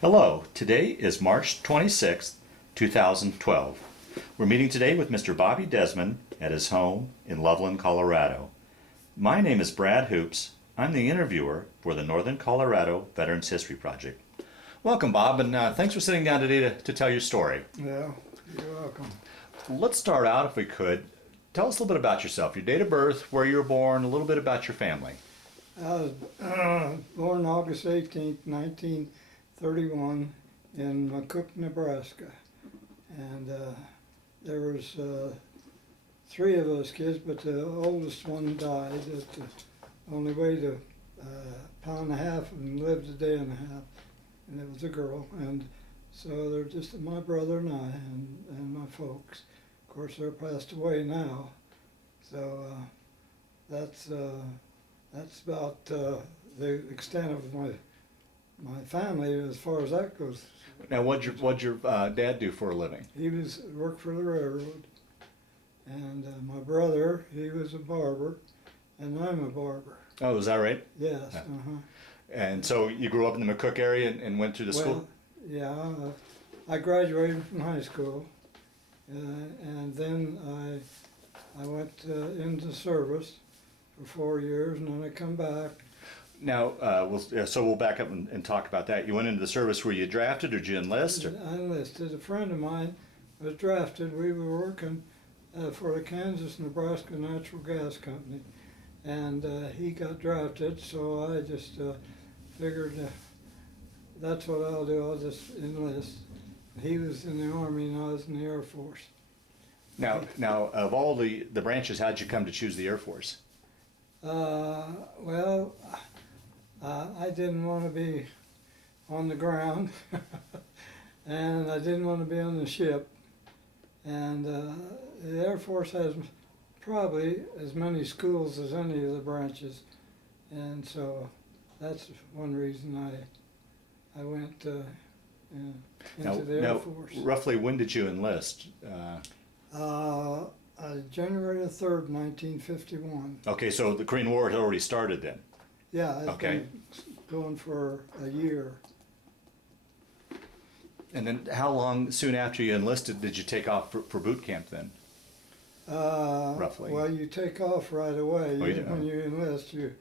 Hello, today is March 26th, 2012. We're meeting today with Mr. Bobby Desmond at his home in Loveland, Colorado. My name is Brad Hoops. I'm the interviewer for the Northern Colorado Veterans History Project. Welcome, Bob, and thanks for sitting down today to tell your story. Yeah, you're welcome. Let's start out, if we could. Tell us a little bit about yourself, your date of birth, where you were born, a little bit about your family. I was born August 18th, 1931 in McCook, Nebraska. And there was three of us kids, but the oldest one died. Only weighed a pound and a half and lived a day and a half. And it was a girl. And so they're just my brother and I and my folks. Of course, they're passed away now. So that's about the extent of my family as far as that goes. Now, what'd your dad do for a living? He worked for the railroad, and my brother, he was a barber, and I'm a barber. Oh, is that right? Yes. And so you grew up in the McCook area and went through the school? Yeah, I graduated from high school, and then I went into service for 4 years, and then I come back. Now, we'll back up and talk about that. You went into the service. Were you drafted or did you enlist? Or? I enlisted. A friend of mine was drafted. We were working for the Kansas-Nebraska Natural Gas Company, and he got drafted, so I just figured that's what I'll do. I'll just enlist. He was in the Army and I was in the Air Force. Now, of all the branches, how'd you come to choose the Air Force? Well, I didn't want to be on the ground, and I didn't want to be on the ship. And the Air Force has probably as many schools as any of the branches, and so that's one reason I went into the Air Force. Roughly when did you enlist? January 3rd, 1951. Okay, so the Korean War had already started then. Yeah, it's okay. been going for a year. And then how long, soon after you enlisted, did you take off for boot camp then? Roughly. Well, you take off right away. Oh, When you enlist, you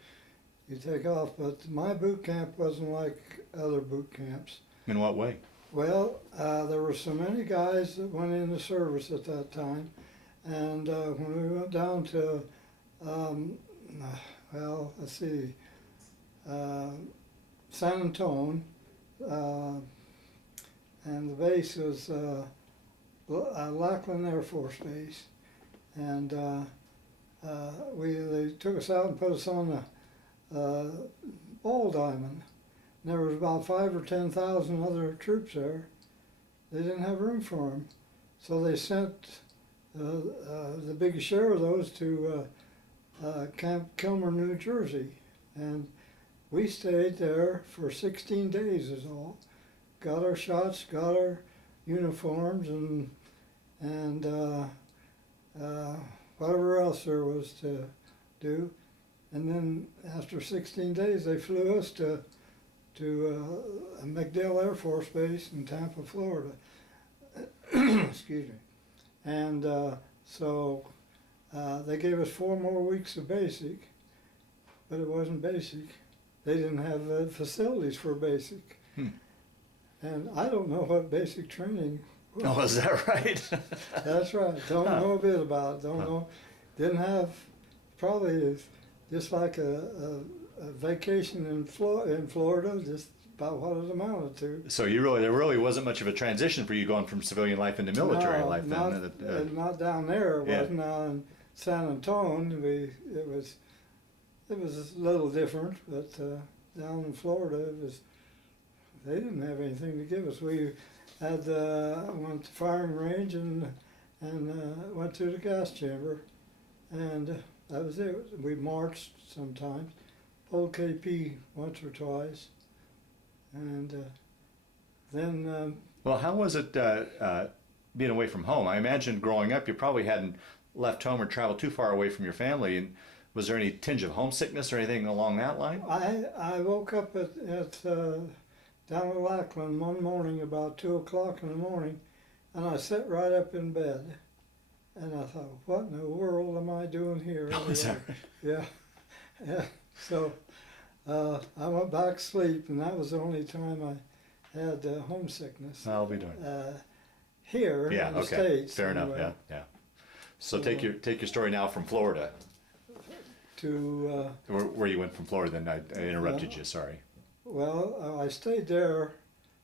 take off. But my boot camp wasn't like other boot camps. In what way? Well, there were so many guys that went into service at that time. And when we went down to, well, let's see, San Antonio, and the base was Loveland Air Force Base, and they took us out and put us on the ball diamond. And there was about 5,000 or 10,000 other troops there. They didn't have room for them, so they sent the biggest share of those to Camp Kilmer, New Jersey, and we stayed there for 16 days is all. Got our shots, got our uniforms, and whatever else there was to do. And then after 16 days, they flew us to MacDill Air Force Base in Tampa, Florida. Excuse me. And so they gave us 4 more weeks of basic, but it wasn't basic. They didn't have the facilities for basic. And I don't know what basic training was. Oh, is that right? That's right. Don't know a bit about it. Don't know. Didn't have, probably just like a vacation in Florida, just about what it amounted to. So there really wasn't much of a transition for you going from civilian life into military life then? Not down there. It wasn't down in San Antonio. It was a little different, but down in Florida, they didn't have anything to give us. We had went to firing range and went to the gas chamber, and that was it. We marched sometimes, pulled KP once or twice, and then. Well, how was it being away from home? I imagine growing up, you probably hadn't left home or traveled too far away from your family, and was there any tinge of homesickness or anything along that line? I woke up at down at Loveland one morning about 2 o'clock in the morning, and I sat right up in bed. And I thought, what in the world am I doing here? Oh, is that right? Yeah, yeah. So I went back to sleep, and that was the only time I had homesickness. I'll be doing. Here Yeah, in the okay. States. Fair enough, anyway, yeah. So take your story now from Florida, To, where you went from Florida, then I interrupted you, sorry. well, I stayed there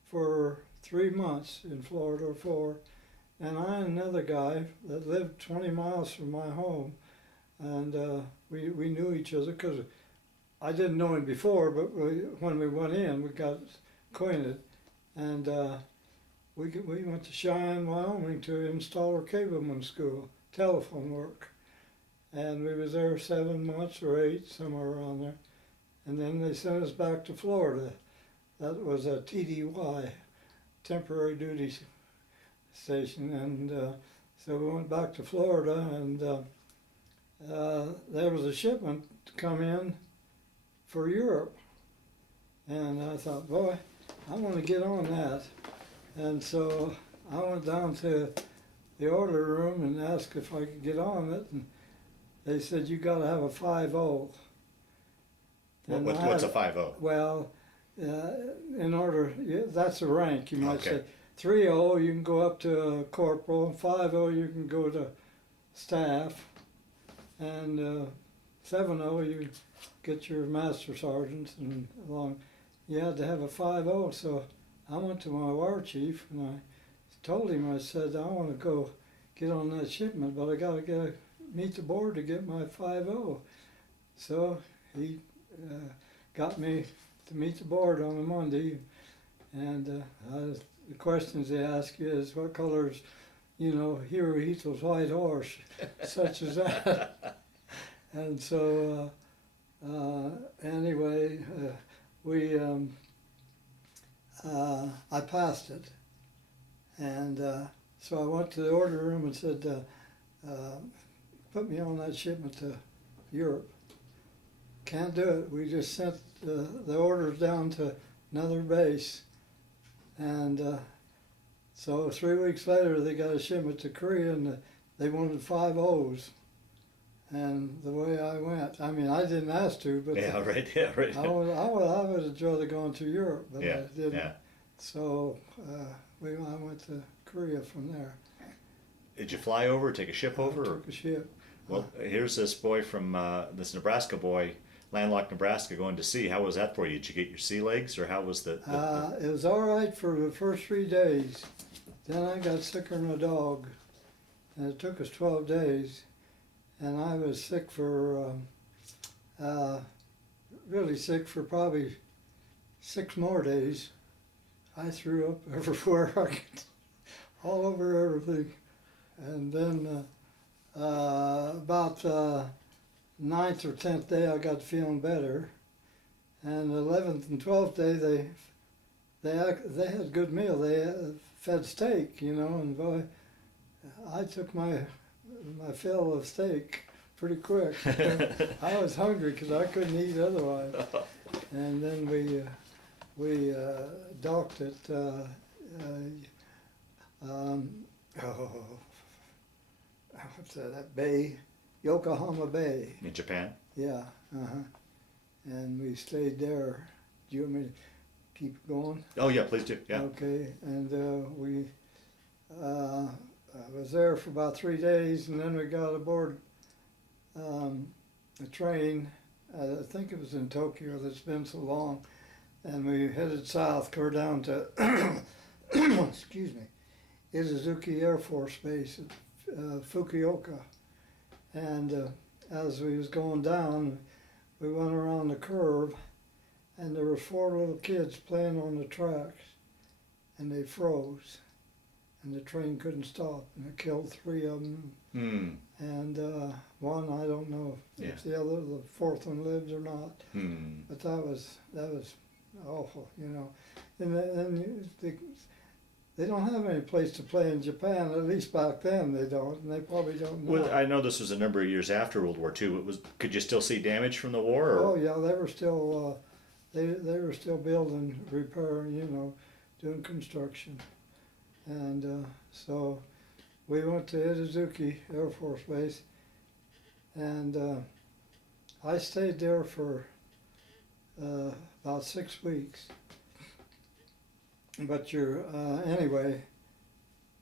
for 3 months in Florida, and I and another guy that lived 20 miles from my home, and we knew each other because I didn't know him before, but when we went in, we got acquainted, and we went to Cheyenne, Wyoming to install a cableman school, telephone work, and we was there 7 months or 8, somewhere around there, and then they sent us back to Florida. That was a TDY, temporary duty station, and so we went back to Florida, and there was a shipment to come in for Europe, and I thought, boy, I want to get on that, and so I went down to the order room and asked if I could get on it, and they said, you got to have a 5.0. And What's a 5.0? Well, in order, that's a rank, you might Okay. say. 3.0 you can go up to corporal, 5.0 you can go to staff, and 7.0 you get your master sergeants and along. You had to have a 5.0, so I went to my war chief and I told him, I said, I want to go get on that shipment, but I got to meet the board to get my 5.0. So he got me to meet the board on a Monday, and the questions they ask you is, what colors, Hirohito's white horse, such as that. And so anyway, I passed it, and so I went to the order room and said, put me on that shipment to Europe. Can't do it. We just sent the orders down to another base, and so 3 weeks later they got a shipment to Korea, and they wanted 5.0s. And the way I went, I mean, I didn't ask to, but Yeah, right. I would have rather gone to Europe, but Yeah, I didn't. yeah. So I went to Korea from there. Did you fly over, or take a ship over? Or? Took a ship. Well, here's this boy from this Nebraska boy, landlocked Nebraska, going to sea. How was that for you? Did you get your sea legs, or how was the It was all right for the first 3 days. Then I got sicker than a dog, and it took us 12 days, and I was sick for really sick for probably 6 more days. I threw up everywhere I could, all over everything, and then about the 9th or 10th day I got feeling better, and the 11th and 12th day they had a good meal. They fed steak, and boy, I took my fill of steak pretty quick. I was hungry because I couldn't eat otherwise. And then we docked at what's that bay? Yokohama Bay. in Japan? Yeah, and we stayed there. Do you want me to keep going? Oh yeah, please do. Yeah. Okay, and I was there for about 3 days, and then we got aboard a train. I think it was in Tokyo. That's been so long, and we headed south, clear down to excuse me, Izuzuki Air Force Base at Fukuoka. And as we was going down, we went around the curve, and there were 4 little kids playing on the tracks, and they froze, and the train couldn't stop, and it killed 3 of them. And one, I don't know if the 4th one lived or not, but that was awful, And they don't have any place to play in Japan, at least back then they don't, and they probably don't know. Well, I know this was a number of years after World War II. Could you still see damage from the war? Or? Oh yeah, they were still they were still building, repairing, you know, doing construction. And so we went to Itazuki Air Force Base, and I stayed there for about 6 weeks. But anyway,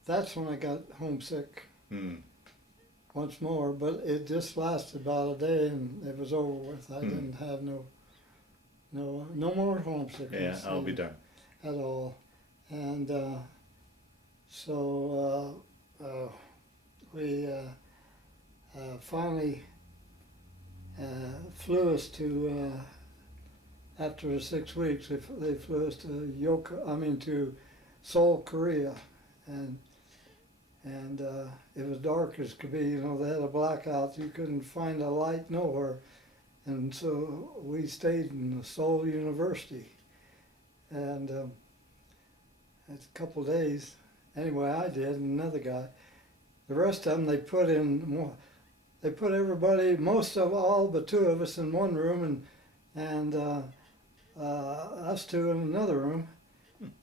that's when I got homesick once more, but it just lasted about a day and it was over with. I didn't have no more homesickness. Yeah, I'll be darned. At all. And so we finally flew us to, after 6 weeks, they flew us to to Seoul, Korea, and it was dark as could be. You know, they had a blackout. You couldn't find a light nowhere, and so we stayed in Seoul University, and it's a couple of days. Anyway, I did, and another guy. The rest of them they put everybody, most of all but 2 of us, in one room, and us 2 in another room,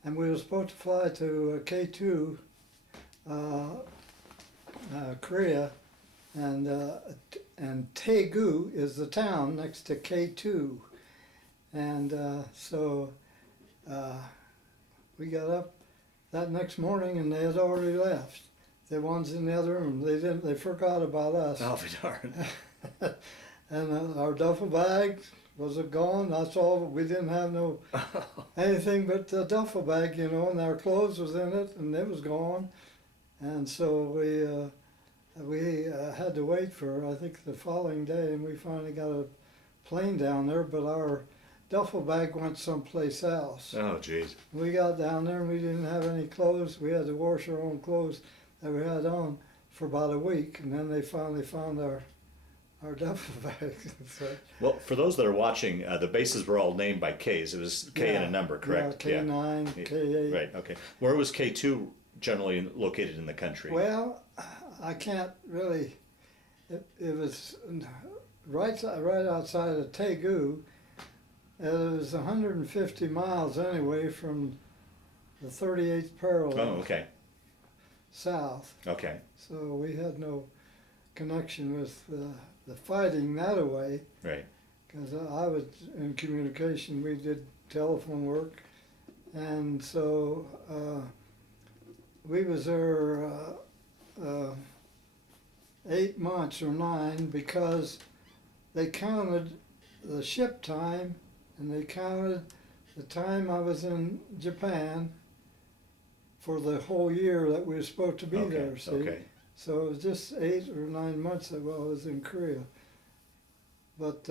and we were supposed to fly to K2, Korea, and Taegu is the town next to K2, and so we got up that next morning and they had already left. The ones in the other room, they forgot about us. I'll be darned. And our duffel bag was gone. That's all. We didn't have anything but the duffel bag, you know, and our clothes was in it, and it was gone. And so we had to wait for, I think, the following day, and we finally got a plane down there, but our duffel bag went someplace else. Oh, jeez. We got down there and we didn't have any clothes. We had to wash our own clothes that we had on for about a week, and then they finally found our duffel bags. So, well, for those that are watching, the bases were all named by Ks. It was K and a number, correct? Yeah, K9, K8. Right, okay. Where was K2 generally located in the country? Well, I can't really, it was right outside of Taegu. It was 150 miles anyway from the 38th parallel. Oh, okay. South. Okay. So we had no connection with the fighting that way. Right. Because I was in communication. We did telephone work, and so we was there 8 months or 9, because they counted the ship time and they counted the time I was in Japan for the whole year that we were supposed to be there, see? Okay. So it was just 8 or 9 months that I was in Korea. But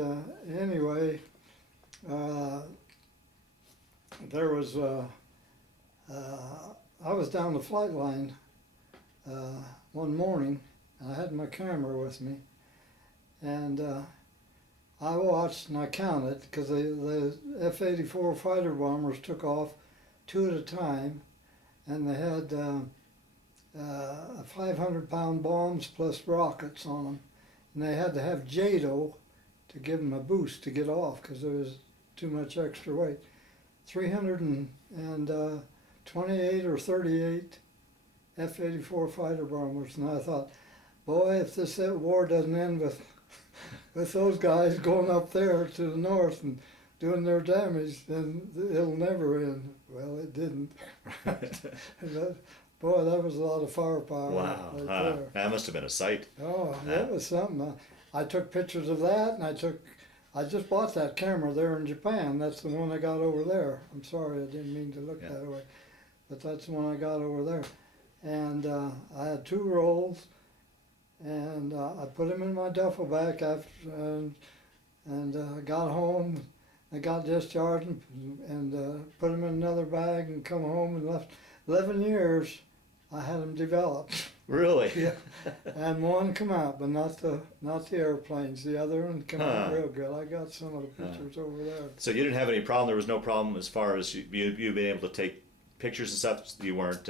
anyway, there was, I was down the flight line one morning, and I had my camera with me, and I watched and I counted, because the F-84 fighter bombers took off 2 at a time, and they had 500-pound bombs plus rockets on them, and they had to have JATO to give them a boost to get off because there was too much extra weight. 328 or 38 F-84 fighter bombers, and I thought, boy, if this war doesn't end with those guys going up there to the north and doing their damage, then it'll never end. Well, it didn't. Boy, that was a lot of firepower. Wow, right there. That must have been a sight. Oh, that was something. I took pictures of that, and I just bought that camera there in Japan. That's the one I got over there. I'm sorry, I didn't mean to look that way, but that's the one I got over there. And I had 2 rolls, and I put them in my duffel bag after, and I got home. I got discharged and put them in another bag and come home and left. 11 years I had them developed. Really? Yeah. And one come out, but not the airplanes. The other one come out real good. I got some of the pictures over there. So you didn't have any problem. There was no problem as far as you being able to take pictures and stuff. You weren't.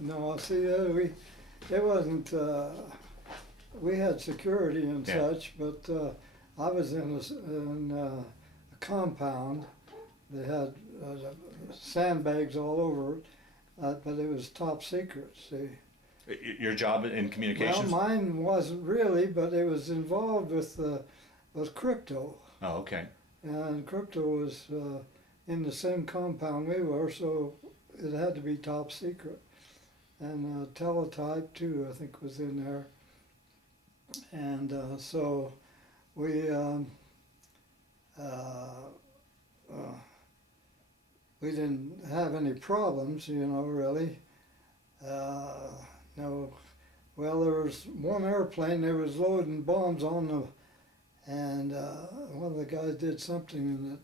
No. See, it wasn't. We had security and such, but I was in a compound, They had sandbags all over it, but it was top secret, see. Your job in communications? Well, mine wasn't really, but it was involved with crypto. Oh, okay. And crypto was in the same compound we were, so it had to be top secret. And teletype too, I think, was in there. And so we we didn't have any problems, really. No, well, there was one airplane. They was loading bombs on the, and one of the guys did something that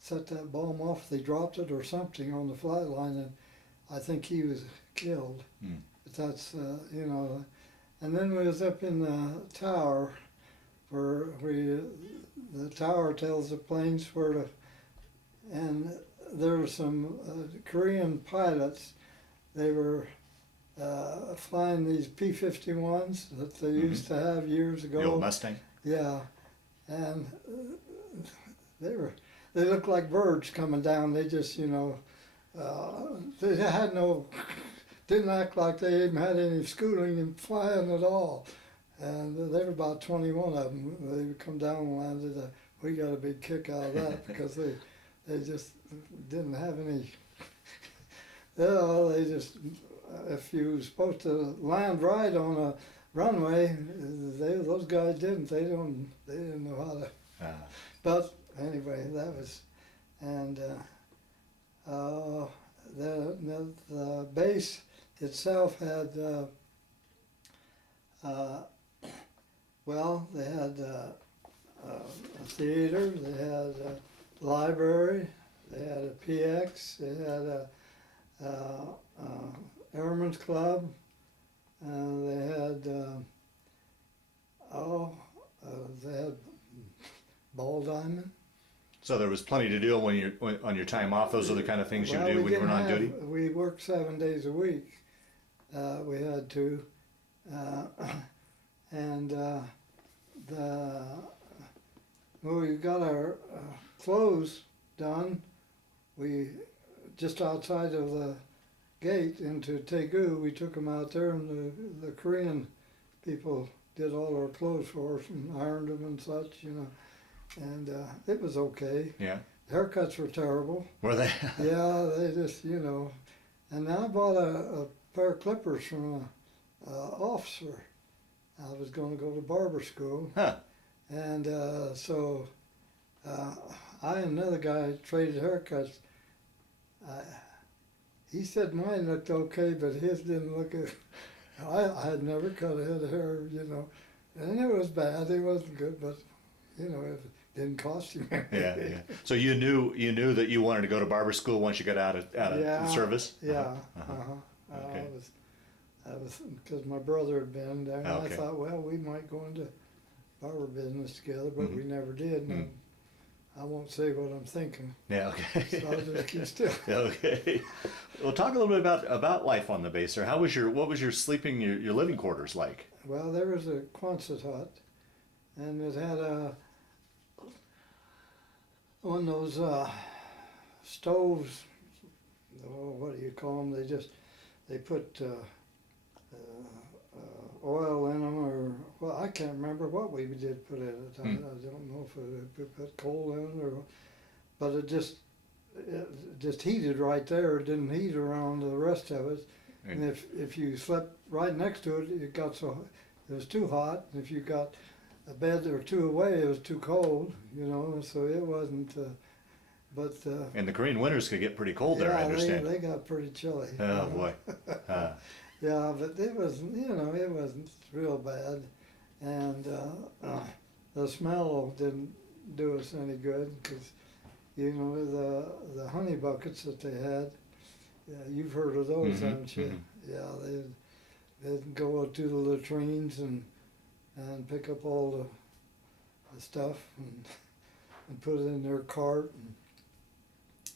set that bomb off. They dropped it or something on the flight line, and I think he was killed. Mm. But that's And then we was up in the tower, where the tower tells the planes where to, and there were some Korean pilots. They were flying these P-51s that they used to have years ago. The old Mustang? Yeah, and they looked like birds coming down. They just, they had didn't act like they even had any schooling in flying at all. And there were about 21 of them. They would come down and landed. We got a big kick out of that because they just didn't have any. They just, if you were supposed to land right on a runway, those guys didn't. They didn't know how to. But anyway, that was, and the base itself had, they had a theater, they had a library, they had a PX, they had a Airman's Club, they had, they had ball diamond. So there was plenty to do on your time off. Those are the kind of things you do when you were on duty? We worked 7 days a week. We had to. When we got our clothes done, we just outside of the gate into Taegu, we took them out there, and the Korean people did all our clothes for us and ironed them and such, and it was okay. Yeah. Haircuts were terrible. Were they? Yeah, they just, And I bought a pair of clippers from an officer. I was going to go to barber school. Huh. And so I and another guy traded haircuts. He said mine looked okay, but his didn't look good. I had never cut a head of hair, And it was bad. It wasn't good, but, it didn't cost you anything. Yeah. So you knew that you wanted to go to barber school once you got out of service? Yeah. Okay. I was because my brother had been there, and Okay. I thought, well, we might go into barber business together, but we never did. And I won't say what I'm thinking. Yeah, okay. So I'll just keep still. Okay. Well, talk a little bit about life on the base, sir. What was your sleeping, your living quarters like? Well, there was a Quonset hut, and it had one of those stoves. Oh, what do you call them? They put oil in them, or well, I can't remember what we did put in it. I don't know if we put coal in it but it just heated right there. It didn't heat around the rest of it. And if you slept right next to it, it was too hot. And if you got a bed or two away, it was too cold. So it wasn't. And the Korean winters could get pretty cold there, I understand. They got pretty chilly. Oh boy. Yeah, but it was, it wasn't real bad, and the smell didn't do us any good because, the honey buckets that they had. Yeah, you've heard of those, haven't you? Yeah, they'd go to the latrines and pick up all the stuff and put it in their cart and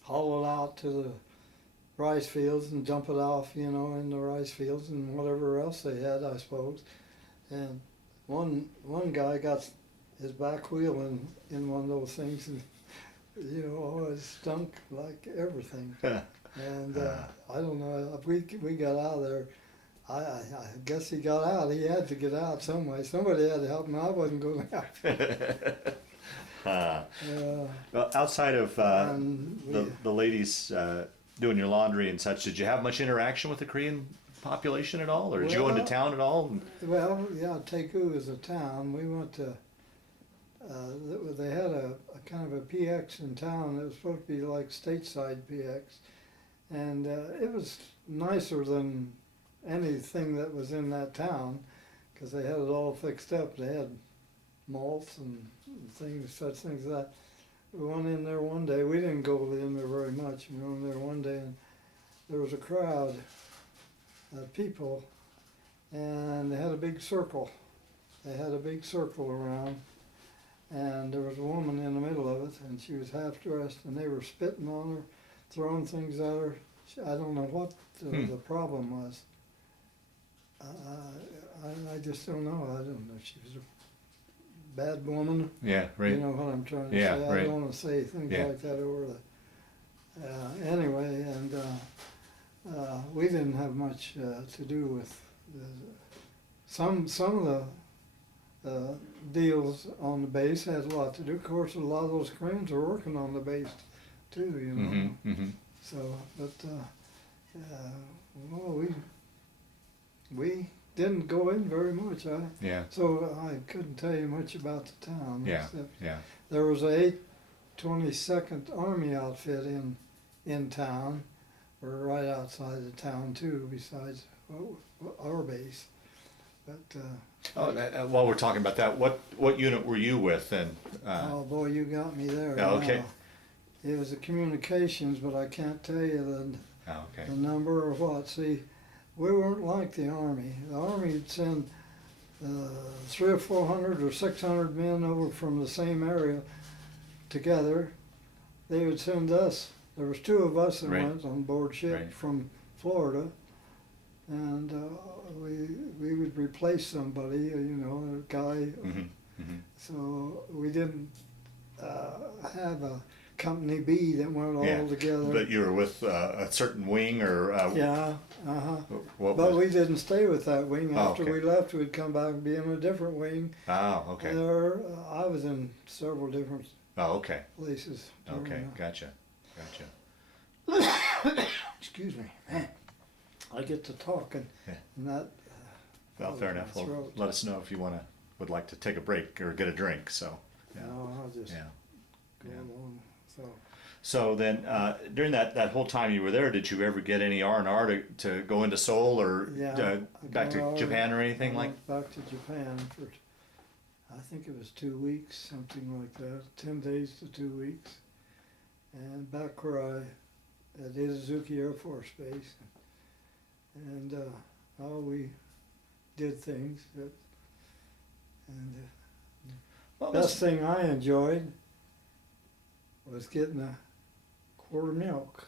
haul it out to the rice fields and dump it off, in the rice fields and whatever else they had, I suppose. And one guy got his back wheel in one of those things, and you know, it stunk like everything. And I don't know, if we got out of there. I guess he got out. He had to get out some way. Somebody had to help him. I wasn't going out. Well, outside of And the ladies doing your laundry and such, did you have much interaction with the Korean population at all, or did you go into Well- town at all? Well, yeah, Taegu is a town. We went to, they had a kind of a PX in town that was supposed to be like stateside PX. And it was nicer than anything that was in that town, because they had it all fixed up. They had malts and things, such things as that. We went in there one day. We didn't go in there very much. We went in there one day, and there was a crowd of people, and they had a big circle. They had a big circle around, and there was a woman in the middle of it, and she was half dressed, and they were spitting on her, throwing things at her. I don't know what the problem was. I just don't know. I don't know if she was a bad woman. Yeah, right. You know what I'm trying to Yeah, say. right. I don't want to say things Yeah. like that over the. Anyway, and we didn't have much to do with some of the deals on the base had a lot to do. Of course, a lot of those Koreans are working on the base too. You know. Mm-hmm, mm-hmm. So, but well, we didn't go in very much. Yeah, So I couldn't tell you much about the town. yeah, Except yeah. there was a 22nd Army outfit in town, or right outside the town too, besides our base. But While we're talking about that, what unit were you with then? oh boy, you got me there. Yeah, okay. Now. It was the communications, but I can't tell you Oh, okay. the number or what. See, we weren't like the Army. The Army would send 300 or 400 or 600 men over from the same area together. They would send us. There was two of us that Right. went on board ship Right. from Florida, and we would replace somebody, you know, a guy. Mm-hmm, mm-hmm. So we didn't have a Company B that went all Yeah, together. but you were with a certain wing, or Yeah, uh-huh. what But was? we didn't stay with that wing. Oh, After okay. we left, we'd come back and be in a different wing. Oh, okay. I was in several different Oh, okay. places. during Okay, the- gotcha. Excuse me. Man, I get to talking, Yeah. and that. Well, fair enough. Well, Throat. let us know if you would like to take a break or get a drink. So, yeah, No, I'll just yeah. go Yeah. along. So. So then, during that whole time you were there, did you ever get any R&R to go into Seoul or Yeah, back to I Japan or anything I like? went back to Japan for, I think it was 2 weeks, something like that, 10 days to 2 weeks. And back where at Itazuki Air Force Base. And we did things. And Well, the best thing I enjoyed was getting a quart of milk.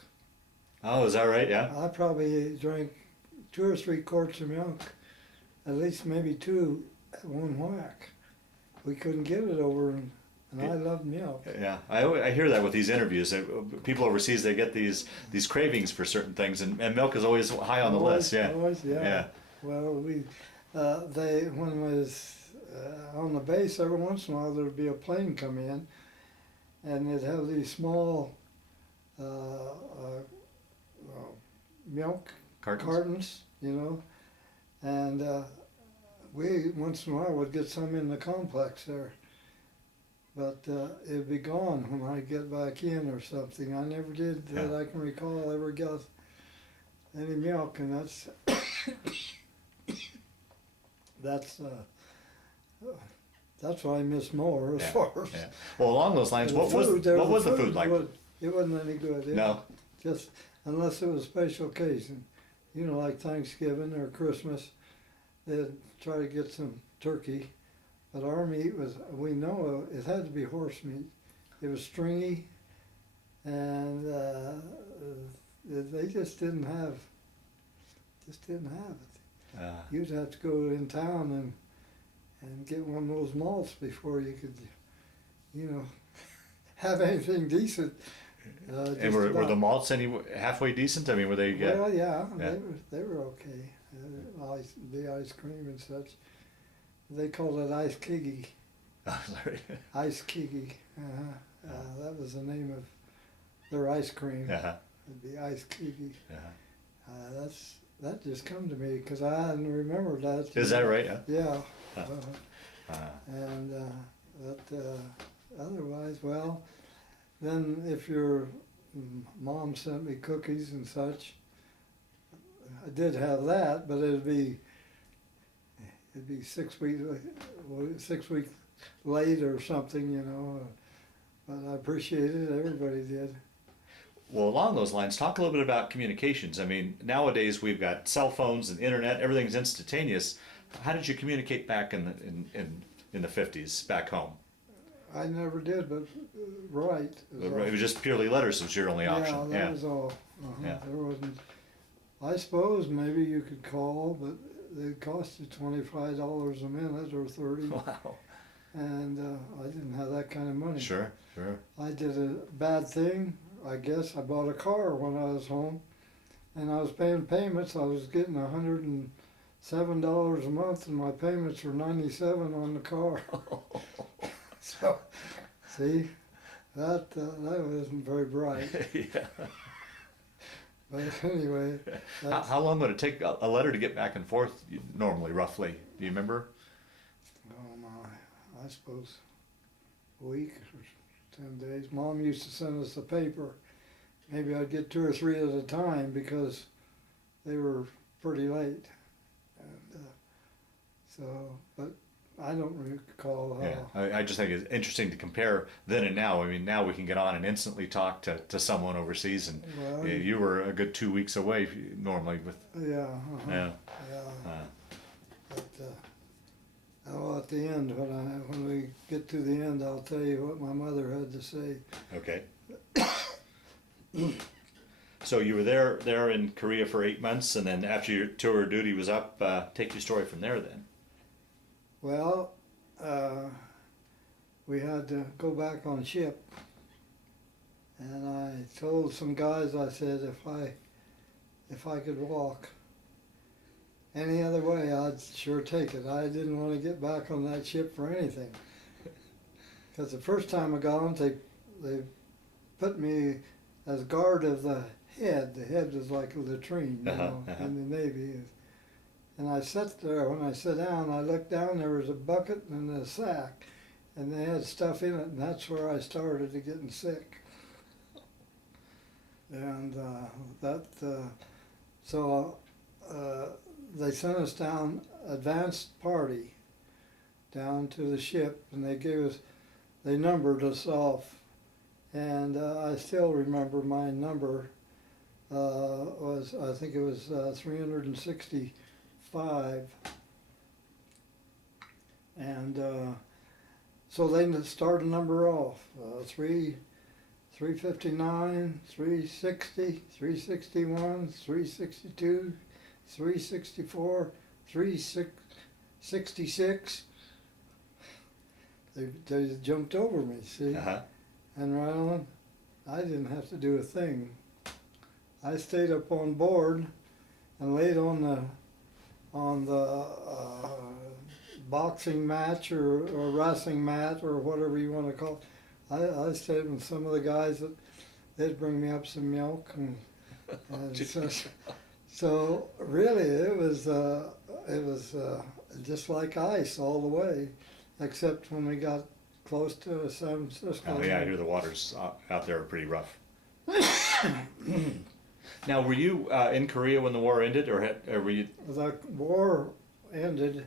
oh, is that right? Yeah. I probably drank 2 or 3 quarts of milk, at least maybe 2 at one whack. We couldn't get it over, and I loved milk. Yeah, I hear that with these interviews. People overseas, they get these cravings for certain things, and milk is always high on the list. Yeah. Always, yeah. Yeah. Well, when I was on the base, every once in a while there'd be a plane come in, and they'd have these small milk cartons, you know, and we once in a while would get some in the complex there, but it'd be gone when I get back in or something. I never did that I can recall ever got any milk, and that's what I miss more as far as Yeah. Well, along those lines, what was the food like? It wasn't any good. No. Just unless it was a special occasion, you know, like Thanksgiving or Christmas, they'd try to get some turkey. But our meat was, we know it had to be horse meat. It was stringy, and they just didn't have it. You'd have to go in town and get one of those malts before you could, you know, have anything decent. And were the malts any halfway decent? I mean, were they? Well, yeah, yeah. they were okay. The ice cream and such. They called it ice kigi. Oh, sorry. Ice kigi. That was the name of their ice cream. It'd be ice kigi. That just come to me because I hadn't remembered that. Is that right? Yeah. And otherwise, well, then if your mom sent me cookies and such, I did have that, but it'd be 6 weeks, 6 weeks late or something, you know. But I appreciated it. Everybody did. Well, along those lines, talk a little bit about communications. I mean, nowadays we've got cell phones and internet. Everything's instantaneous. How did you communicate back in the 50s back home? I never did, but write. It was just purely letters was your only option. Yeah, that was all. Yeah. There wasn't. I suppose maybe you could call, but they'd cost you $25 a minute or 30. Wow. And I didn't have that kind of money. Sure. I did a bad thing. I guess I bought a car when I was home, and I was paying payments. I was getting $107 a month, and my payments were $97 on the car. So, see, that wasn't very bright. Yeah. But anyway. How long would it take a letter to get back and forth normally, roughly? Do you remember? Oh my, I suppose a week or 10 days. Mom used to send us the paper. Maybe I'd get 2 or 3 at a time because they were pretty late. And but I don't recall how. Yeah, I just think it's interesting to compare then and now. I mean, now we can get on and instantly talk to someone overseas, and Well, you were a good 2 weeks away normally with. Yeah. Yeah. But at the end, when we get to the end, I'll tell you what my mother had to say. Okay. So you were there in Korea for 8 months, and then after your tour of duty was up, take your story from there then. Well, we had to go back on ship, and I told some guys, I said, if I could walk any other way, I'd sure take it. I didn't want to get back on that ship for anything. Because the first time I got on, they put me as guard of the head. The head was like a latrine, in the Navy. And I sat there. When I sat down, I looked down, there was a bucket and a sack, and they had stuff in it, and that's where I started getting sick. And so they sent us down, advanced party, down to the ship, and they numbered us off. And I still remember my number was, I think it was 365. And so they started a number off, 359, 360, 361, 362, 364, 366. They jumped over me, see? And right on, I didn't have to do a thing. I stayed up on board and laid on the boxing match or wrestling mat or whatever you want to call it. I stayed with some of the guys that they'd bring me up some milk and so really it was just like ice all the way, except when we got close to San Francisco. Oh yeah, I hear the waters out there are pretty rough. Now, were you in Korea when the war ended, or were you? The war ended.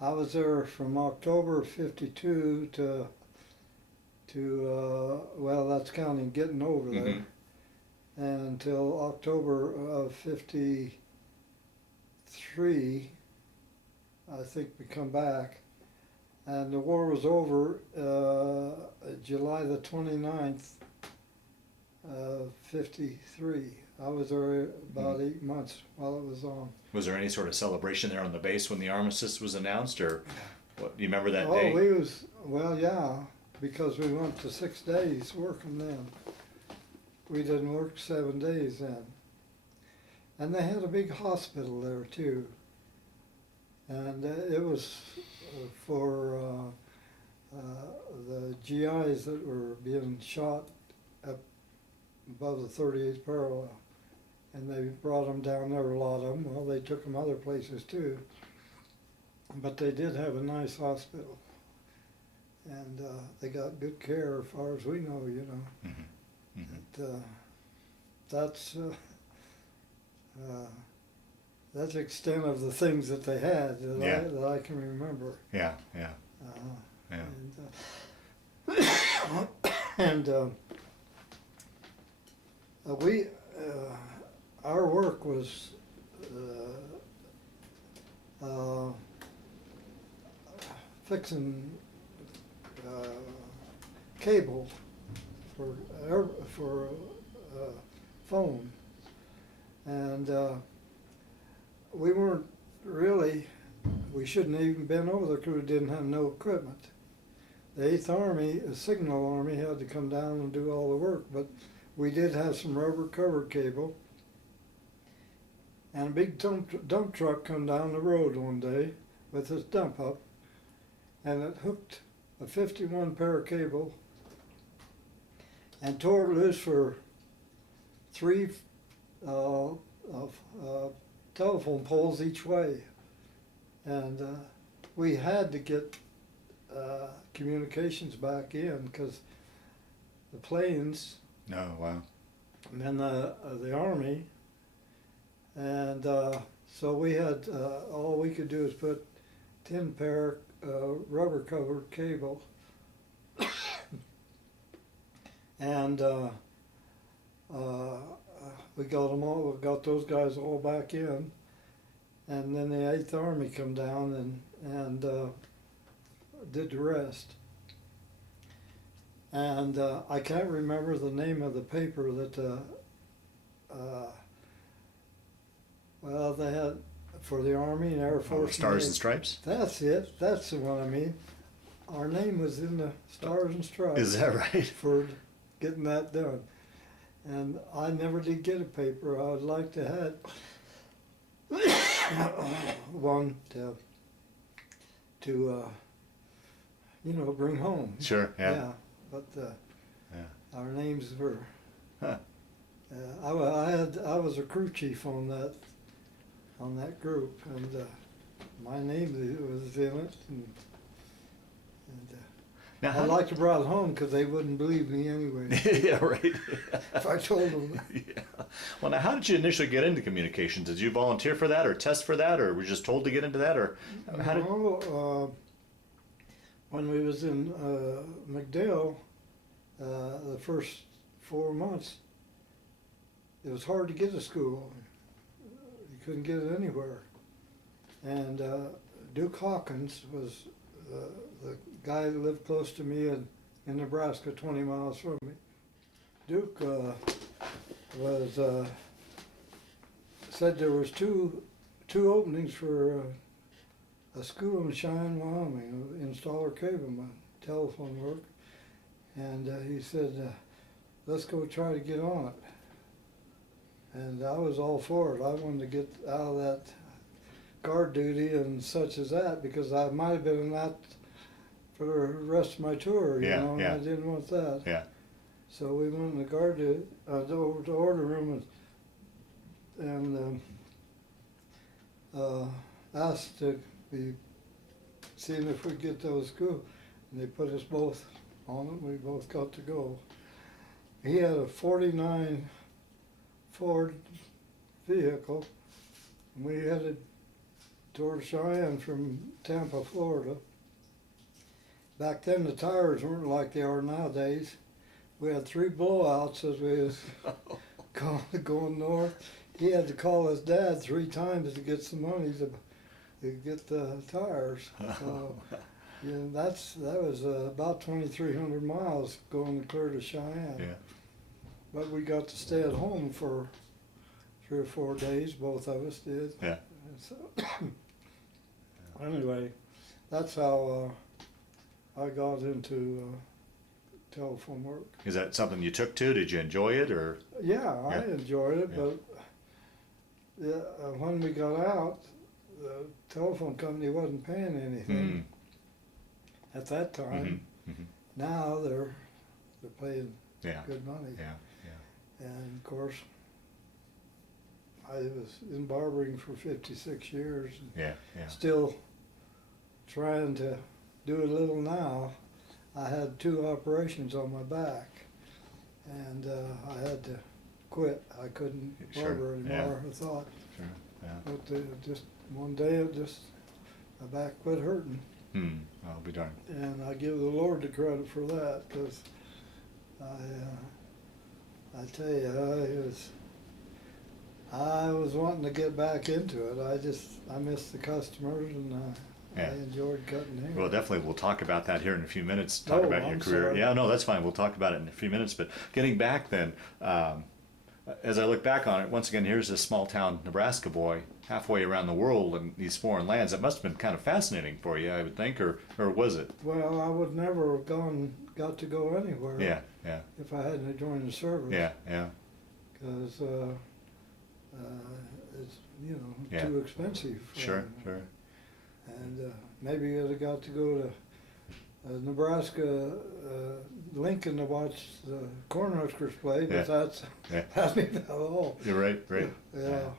I was there from October '52 to well, that's counting getting over there, and until October of '53. I think we come back. And the war was over July the 29th of '53. I was there about 8 months while it was on. Was there any sort of celebration there on the base when the armistice was announced, or what? Do you remember that Oh, day? well, yeah. because we went to 6 days working then. We didn't work 7 days then. And they had a big hospital there too. And it was for the GIs that were being shot up above the 38th parallel. And they brought them down there, a lot of them. Well, they took them other places too. But they did have a nice hospital. And they got good care as far as we know, you know. Mm-hmm. Mm-hmm. And, that's the extent of the things that they had that I can remember. Yeah, yeah, yeah. And we, our work was fixing cable for phone, and we weren't really. We shouldn't have even been over there because we didn't have no equipment. The 8th Army, the Signal Army, had to come down and do all the work, but we did have some rubber covered cable. And a big dump truck come down the road one day with its dump up, and it hooked a 51 pair of cable and tore it loose for 3 telephone poles each way. And we had to get communications back in because the planes. Oh, wow. And then the Army. And so we had, all we could do is put 10 pair rubber covered cable. And we got them all, we got those guys all back in. And then the 8th Army come down and did the rest. And I can't remember the name of the paper that well, they had for the Army and Air Force. Stars and Stripes? That's it. That's the one I mean. Our name was in the Stars and Stripes. Is that right? For getting that done. And I never did get a paper. I would like to have one to you know, bring home. Sure, yeah. Yeah, but our names were. Huh. I was a crew chief on that group, and my name was in it. And Now, I'd like to brought it home because they wouldn't believe me anyway. Yeah, right. If I told them. Yeah. Well, now, how did you initially get into communications? Did you volunteer for that, or test for that, or were you just told to get into that, or how did? No, when we was in McDale, the first 4 months, it was hard to get to school. You couldn't get it anywhere. And Duke Hawkins was the guy that lived close to me in Nebraska, 20 miles from me. Duke was said there was two openings for a school in Cheyenne, Wyoming, installer cableman, telephone work, and he said, let's go try to get on it. And I was all for it. I wanted to get out of that guard duty and such as that because I might have been in that for the rest of my tour, you know, and I didn't want that. Yeah. So we went in the guard duty, over to order room and asked to be seeing if we'd get those school. And they put us both on it. We both got to go. He had a 49 Ford vehicle, and we headed toward Cheyenne from Tampa, Florida. Back then the tires weren't like they are nowadays. We had 3 blowouts as we was going north. He had to call his dad 3 times to get some money to get the tires. So, yeah, that was about 2,300 miles going clear to Cheyenne. Yeah. But we got to stay at home for 3 or 4 days, both of us did. Yeah. And so anyway, that's how I got into telephone work. Is that something you took to? Did you enjoy it, or? Yeah, I Yeah. enjoyed it, Yeah. but when we got out, the telephone company wasn't paying anything at that time. Mm-hmm. Now they're paying Yeah. good money. Yeah. And of course, I was in barbering for 56 years, and Yeah. Yeah. still trying to do a little now. I had 2 operations on my back, and I had to quit. I couldn't Sure, barber anymore, I thought. Sure. Yeah. But just one day, my back quit hurting. I'll be darned. And I give the Lord the credit for that, because I tell you, I was wanting to get back into it. I missed the customers, and I Yeah. enjoyed cutting hair. Well, definitely, we'll talk about that here in a few minutes. Talk Oh, about your I'm career. sorry. Yeah, no, that's fine. We'll talk about it in a few minutes. But getting back then, as I look back on it, once again, here's this small town Nebraska boy halfway around the world in these foreign lands. That must have been kind of fascinating for you, I would think, or was it? Well, I would never have got to go anywhere Yeah. if I hadn't joined the service. Yeah. Because it's, Yeah. too expensive. Sure. And maybe I'd have got to go to Nebraska, Lincoln to watch the Cornhuskers play, but Yeah. that's about all. You're right. Yeah.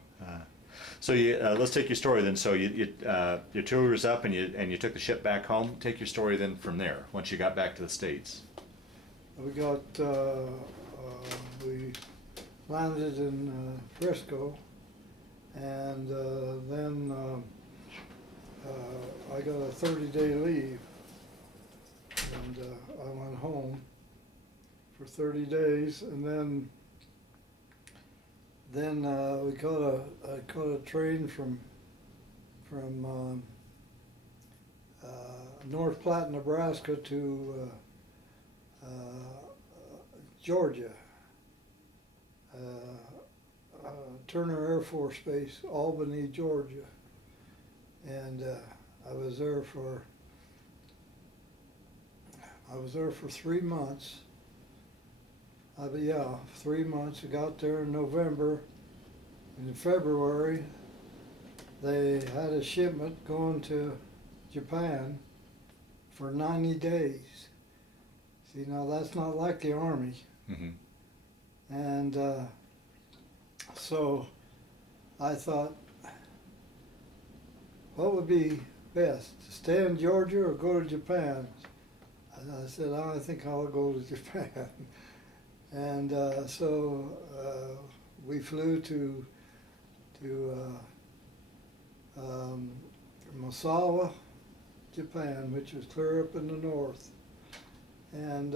So let's take your story then. So your tour was up, and you took the ship back home. Take your story then from there. Once you got back to the States. We landed in Frisco, and then I got a 30-day leave, and I went home for 30 days, and then I caught a train from North Platte, Nebraska to Georgia, Turner Air Force Base, Albany, Georgia, and I was there for 3 months. 3 months. I got there in November. In February, they had a shipment going to Japan for 90 days. See, now that's not like the Army. Mm-hmm. And so I thought, what would be best, to stay in Georgia or go to Japan? And I said, I think I'll go to Japan. And so we flew to Misawa, Japan, which was clear up in the north. And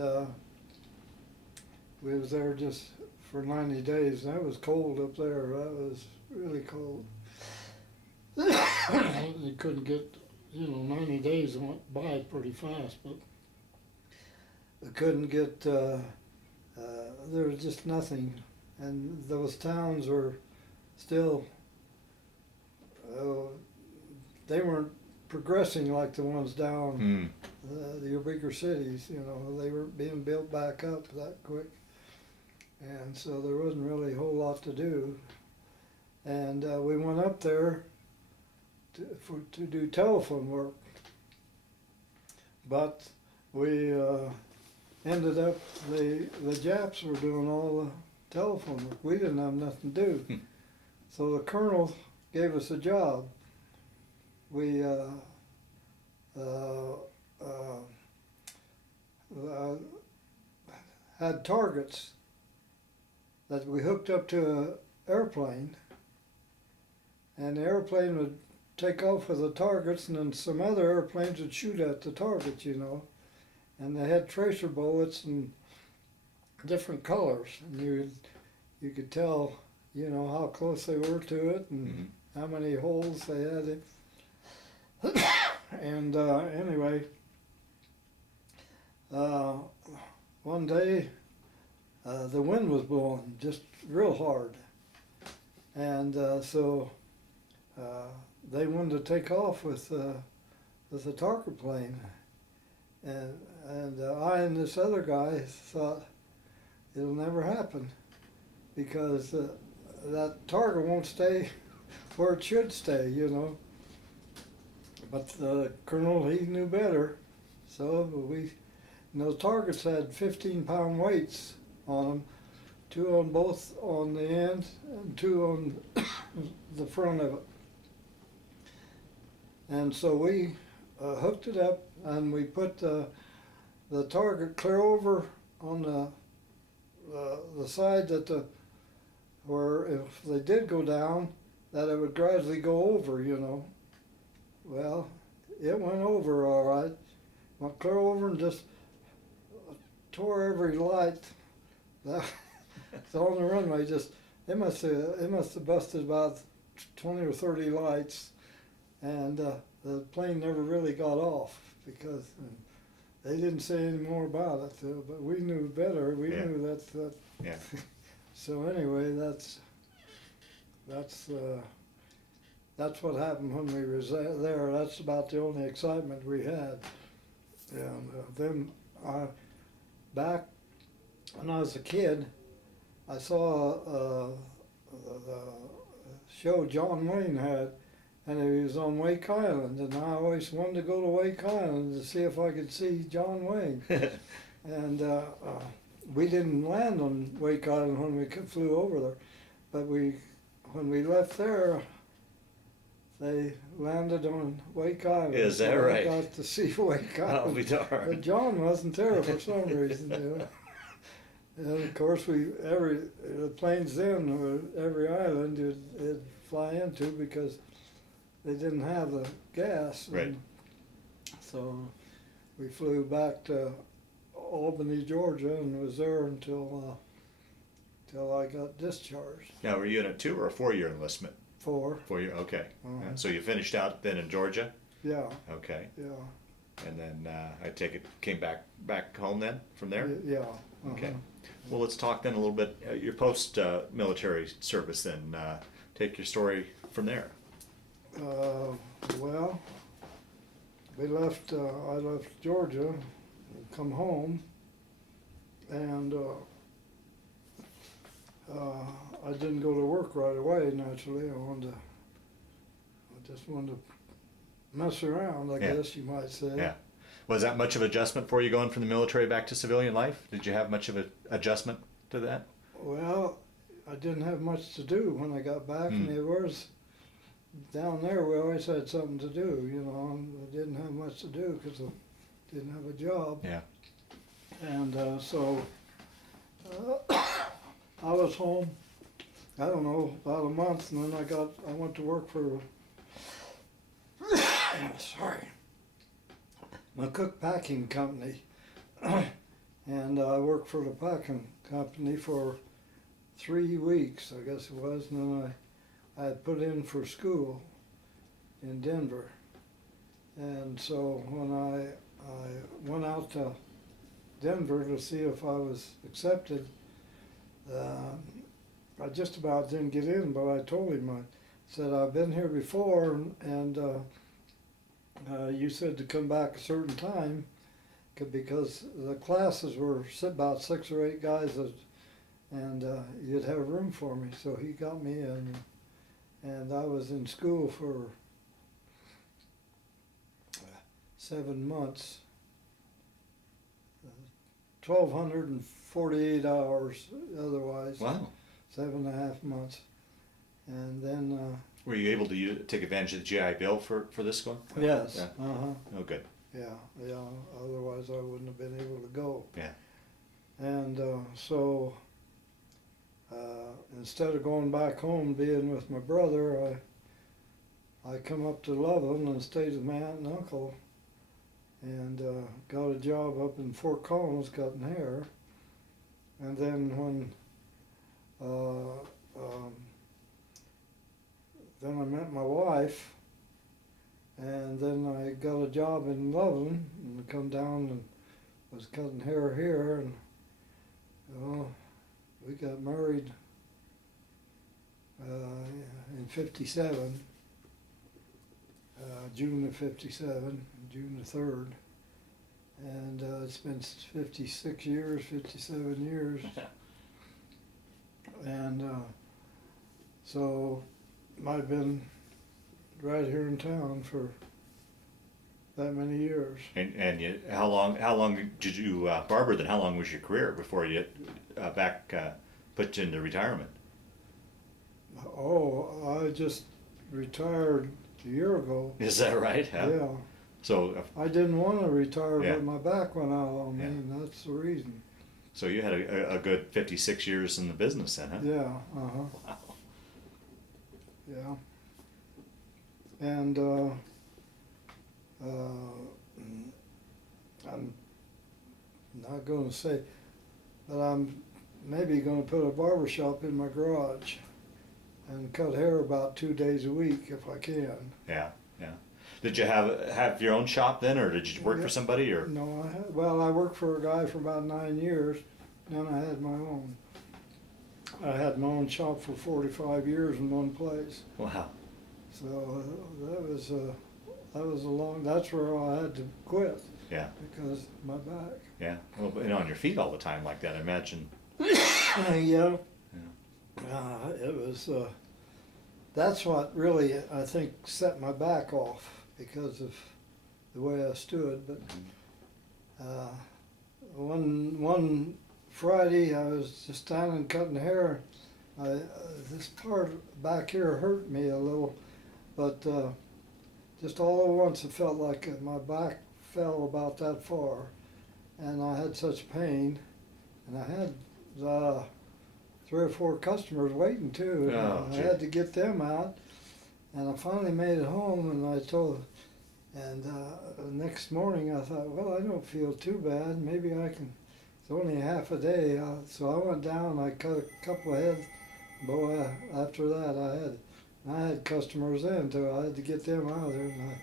we was there just for 90 days, and that was cold up there. That was really cold. You couldn't get, 90 days went by pretty fast, but I couldn't get, there was just nothing. And those towns were still, they weren't progressing like the ones down your bigger cities, they weren't being built back up that quick. And so there wasn't really a whole lot to do. And we went up there to do telephone work. But we ended up, the Japs were doing all the telephone work. We didn't have nothing to do. So the colonel gave us a job. We had targets that we hooked up to an airplane, and the airplane would take off with the targets, and then some other airplanes would shoot at the targets, and they had tracer bullets in different colors, and you could tell, how close they were to it, and how many holes they had in. And anyway, one day the wind was blowing just real hard, and so they wanted to take off with the target plane, and And I and this other guy thought it'll never happen because that target won't stay where it should stay, you know. But the colonel, he knew better. So we, and those targets had 15-pound weights on them, 2 on both on the end and 2 on the front of it. And so we hooked it up and we put the target clear over on the side that where if they did go down, that it would gradually go over, you know. Well, it went over all right. Went clear over and just tore every light that was on the runway. Just it must have busted about 20 or 30 lights, and the plane never really got off because they didn't say any more about it. But we knew better. We knew that. Yeah. So anyway, that's what happened when we was there. That's about the only excitement we had. And then back when I was a kid, I saw the show John Wayne had, and he was on Wake Island, and I always wanted to go to Wake Island to see if I could see John Wayne. And we didn't land on Wake Island when we flew over there, but when we left there, they landed on Wake Island. Is that so right? I got to see Wake Island. I'll be darned. But John wasn't there for some reason, you know. And of course, the planes then, every island it'd fly into because they didn't have the gas. Right. And so we flew back to Albany, Georgia, and was there until I got discharged. Now, were you in a 2 or a 4-year enlistment? 4. 4 year, okay. Uh-huh. So you finished out then in Georgia? Yeah. Okay. Yeah. And then I take it came back home then from there? Yeah. Uh-huh. Okay. Well, let's talk then a little bit your post military service then. Take your story from there. Well, we left. I left Georgia, come home, and I didn't go to work right away. Naturally, I just wanted to mess around. I guess you might say. Yeah. Was that much of an adjustment for you going from the military back to civilian life? Did you have much of an adjustment to that? Well, I didn't have much to do when I got back, and it was down there. We always had something to do, you know. And I didn't have much to do because I didn't have a job. Yeah. And so I was home. I don't know, about a month, and then I went to work for. Sorry. McCook Packing Company, and I worked for the packing company for 3 weeks, I guess it was, and then I had put in for school in Denver, and so when I went out to Denver to see if I was accepted, I just about didn't get in, but I told him, I said, I've been here before, and you said to come back a certain time because the classes were about 6 or 8 guys, and you'd have room for me. So he got me in, and I was in school for 7 months, 1,248 hours otherwise. Wow. 7.5 months. And then Were you able to take advantage of the GI Bill for this one? yes, Yeah. Oh, good. yeah, otherwise I wouldn't have been able to go. Yeah. And so instead of going back home being with my brother, I come up to Loveland and stayed with my aunt and uncle, and got a job up in Fort Collins cutting hair. And then when then I met my wife, and then I got a job in Loveland, and I come down and was cutting hair here, and we got married in '57, June of '57, June the 3rd, and it's been 56 years, 57 years, and so I've been right here in town for that many years. And how long did you barber then? How long was your career before you put you into retirement? Oh, I just retired a year ago. Is that right? Huh? Yeah. So I didn't want to retire, Yeah. but my back went out on me, Yeah. and that's the reason. so you had a good 56 years in the business then, huh? Yeah, uh-huh, Wow. yeah. And I'm not going to say, but I'm maybe going to put a barber shop in my garage and cut hair about 2 days a week if I can. Yeah, yeah. Did you have your own shop then, or did you work for somebody, or? No, I worked for a guy for about 9 years, then I had my own. I had my own shop for 45 years in one place. Wow. So that was a long, that's where I had to quit Yeah, because of my back. yeah. Well, but, on your feet all the time like that, I imagine. Yeah. Yeah. It was, that's what really, I think, set my back off because of the way I stood. But one Friday, I was just standing cutting hair. This part back here hurt me a little, but just all at once it felt like my back fell about that far, and I had such pain, and I had 3 or 4 customers waiting too. And Oh, I gee. had to get them out, and I finally made it home, and I told, and the next morning I thought, well, I don't feel too bad, maybe I can, it's only half a day, so I went down, I cut a couple of heads. Boy, after that I had customers then too, I had to get them out of there, and I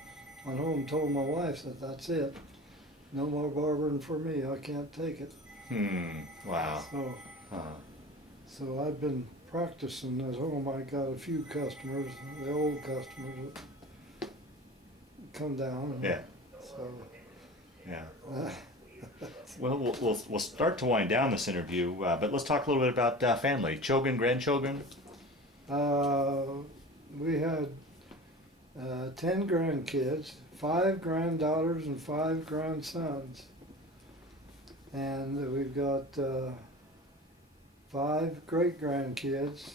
went home and told my wife that that's it, no more barbering for me, I can't take it. Wow. So, Huh. so I've been practicing at home. I got a few customers, the old customers that come down. Yeah. So, Yeah. Well, we'll start to wind down this interview, but let's talk a little bit about family, children, grandchildren. we had 10 grandkids, 5 granddaughters, and 5 grandsons. And we've got 5 great grandkids.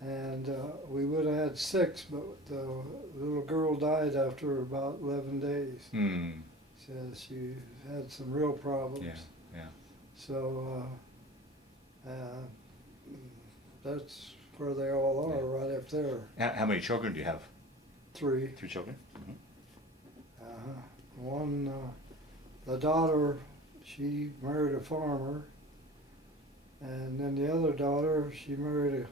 And we would have had 6, but the little girl died after about 11 days. She had some real problems. Yeah, yeah. So that's where they all are, right up there. How many children do you have? 3. 3 children? One, the daughter, she married a farmer, and then the other daughter, she married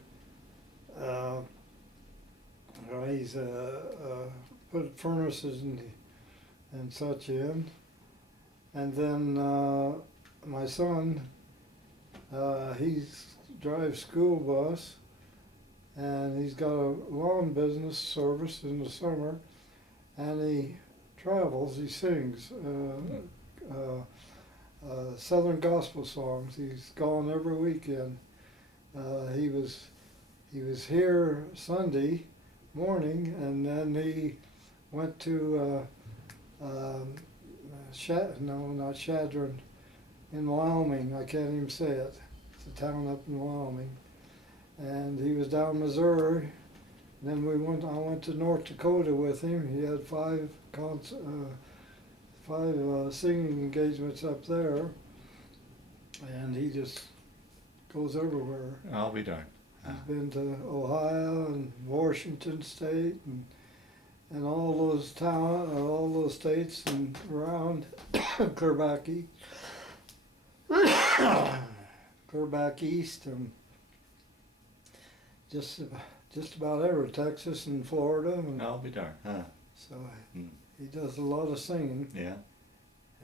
he's put furnaces and such in, and then my son, he drives school bus, and he's got a lawn business service in the summer, and he travels, he sings Southern gospel songs. He's gone every weekend. He was here Sunday morning, and then he went to not Shadron, in Wyoming. I can't even say it. It's a town up in Wyoming. And he was down Missouri. Then I went to North Dakota with him. He had 5 singing engagements up there, and he just goes everywhere. I'll be darned. He's been to Ohio and Washington State and all those states and around clear back east, and just about everywhere, Texas and Florida. And I'll be darned. Huh. so he does a lot of singing. Yeah.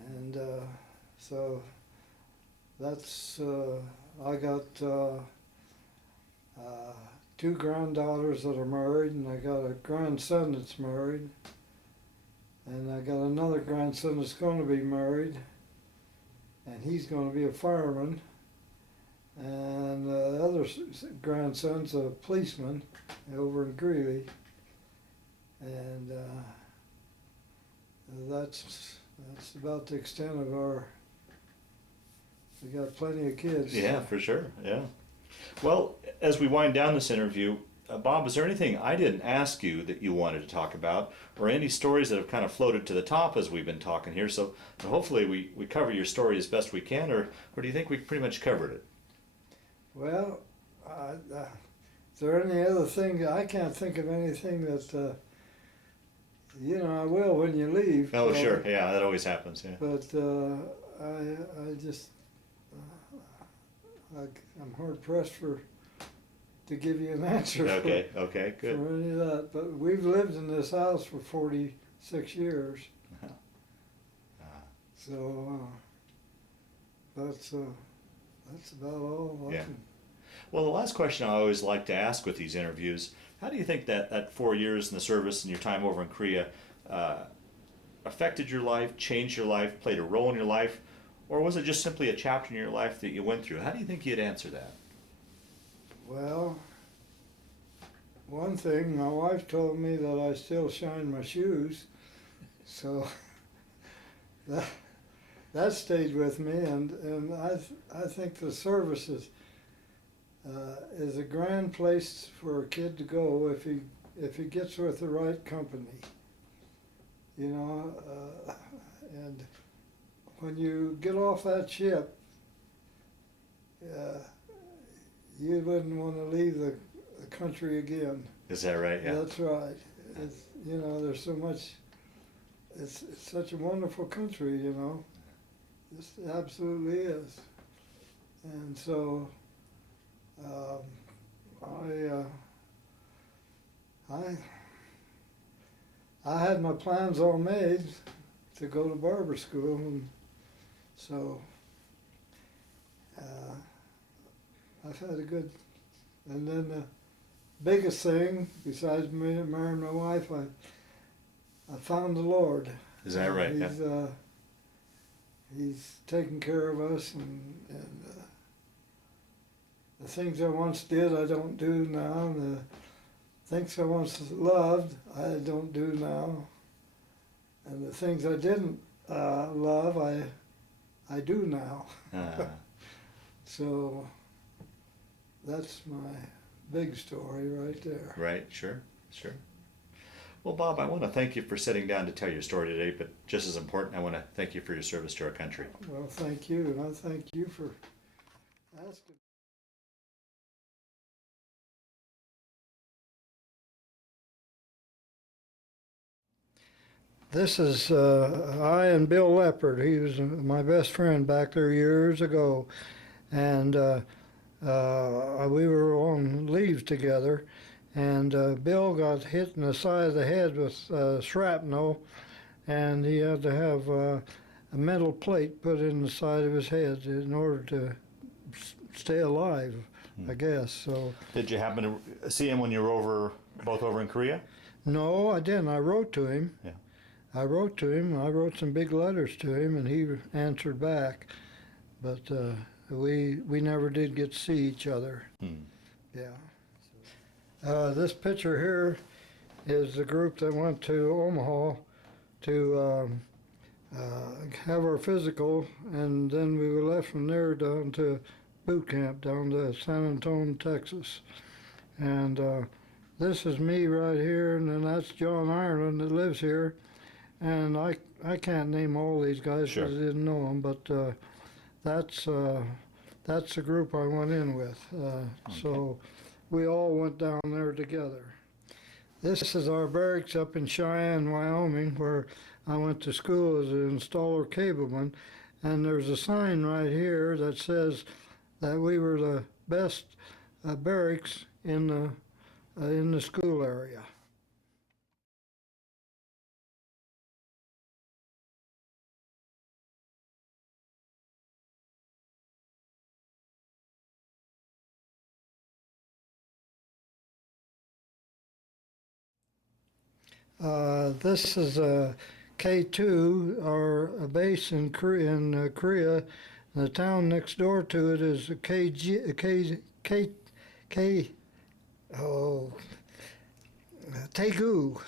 And so that's, I got 2 granddaughters that are married, and I got a grandson that's married. And I got another grandson that's going to be married, and he's going to be a fireman. And the other grandson's a policeman over in Greeley. And that's about the extent of our. We got plenty of kids. Yeah, for sure. Yeah. Well, as we wind down this interview, Bob, is there anything I didn't ask you that you wanted to talk about, or any stories that have kind of floated to the top as we've been talking here? So hopefully we cover your story as best we can, or do you think we pretty much covered it? Well, is there any other thing? I can't think of anything that, I will when you leave. Oh, sure. Yeah, that always happens. Yeah. But I just, I'm hard pressed to give you an answer. Okay, good. For any of that. But we've lived in this house for 46 years. So that's about all. Yeah. Well, the last question I always like to ask with these interviews, how do you think that 4 years in the service and your time over in Korea affected your life, changed your life, played a role in your life, or was it just simply a chapter in your life that you went through? How do you think you'd answer that? Well, one thing, my wife told me that I still shine my shoes, so that stayed with me, and I think the service is a grand place for a kid to go if he gets with the right company, and when you get off that ship, you wouldn't want to leave the country again. Is that right? Yeah. That's right. It's, there's so much. It's such a wonderful country, It absolutely is. And so I had my plans all made to go to barber school, and so I've had a good. And then the biggest thing, besides me marrying my wife, I found the Lord. Is that right? He's taking care of us, and the things I once did, I don't do now. And the things I once loved, I don't do now. And the things I didn't love, I do now. So that's my big story right there. Right, sure. Well, Bob, I want to thank you for sitting down to tell your story today, but just as important, I want to thank you for your service to our country. Well, thank you, and I thank you for asking. This is I and Bill Leopard. He was my best friend back there years ago, and we were on leave together, and Bill got hit in the side of the head with shrapnel, and he had to have a metal plate put in the side of his head in order to stay alive, I guess. So. Did you happen to see him when you were both over in Korea? No, I didn't. I wrote to him. Yeah. I wrote to him. I wrote some big letters to him, and he answered back. But we never did get to see each other. Yeah. This picture here is the group that went to Omaha to have our physical, and then we were left from there down to boot camp down to San Antonio, Texas. And this is me right here, and then that's John Ireland that lives here. And I can't name all these guys because I didn't know them, but that's the group I went in with. Okay. So we all went down there together. This is our barracks up in Cheyenne, Wyoming, where I went to school as an installer cableman. And there's a sign right here that says that we were the best barracks in the school area. This is K2 are a base in Korea. The town next door to it is Taegu.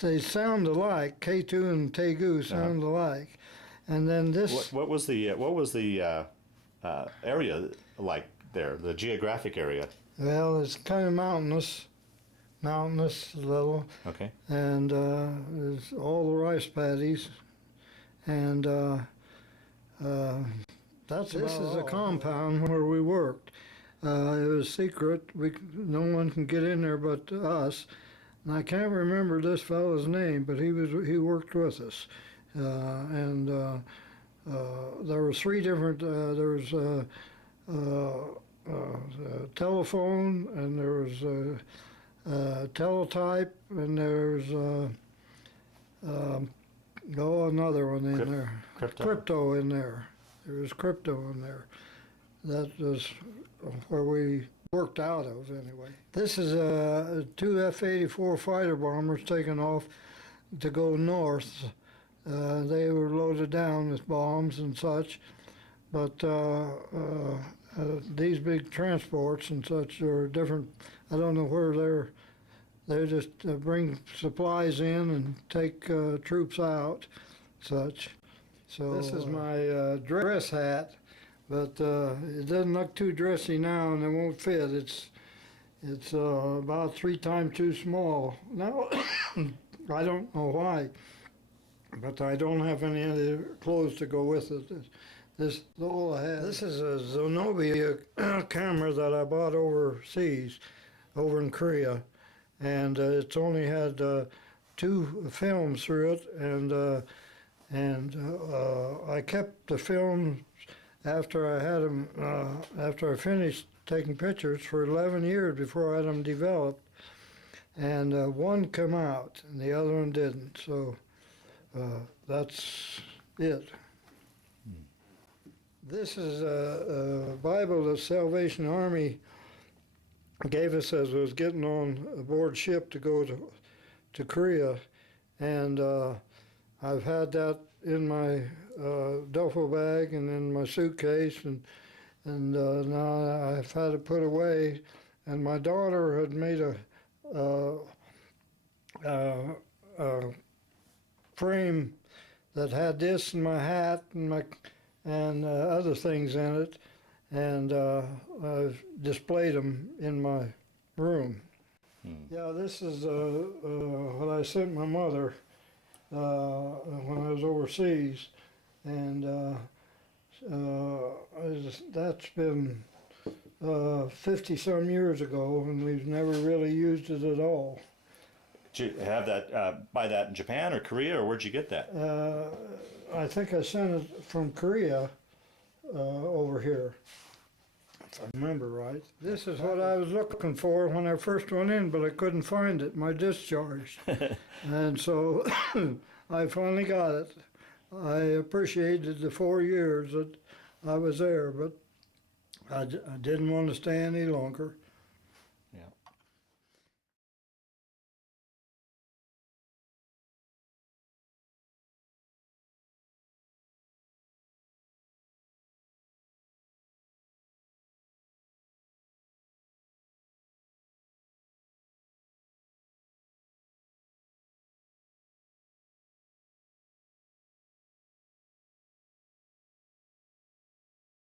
They sound alike. K2 and Taegu sound alike. And then this. What was the area like there? The geographic area. Well, it's kind of mountainous a little. Okay. And there's all the rice paddies, and this is a compound where we worked. It was secret. No one can get in there but us. And I can't remember this fellow's name, but he worked with us. There were three different. There was telephone, and there was teletype, and there's another one in there. Crypto in there. There was crypto in there. That was where we worked out of anyway. This is two F-84 fighter bombers taking off to go north. They were loaded down with bombs and such, but these big transports and such are different. I don't know where they just bring supplies in and take troops out, such. So this is my dress hat, but it doesn't look too dressy now, and it won't fit. It's about 3 times too small. Now, I don't know why, but I don't have any other clothes to go with it. This is all I have. This is a Zenobia camera that I bought overseas, over in Korea, and it's only had 2 films through it, and I kept the films after I had them, after I finished taking pictures for 11 years before I had them developed, and one came out and the other one didn't. So that's it. This is a Bible the Salvation Army gave us as I was getting on a board ship to go to Korea, and I've had that in my duffel bag and in my suitcase, and now I've had it put away. And my daughter had made a frame that had this and my hat and other things in it, and I've displayed them in my room. Yeah, this is what I sent my mother when I was overseas, and that's been 50-some years ago, and we've never really used it at all. Did you have that buy that in Japan or Korea, or where'd you get that? I think I sent it from Korea over here, if I remember right. This is what I was looking for when I first went in, but I couldn't find it, my discharge. And so I finally got it. I appreciated the 4 years that I was there, but I didn't want to stay any longer.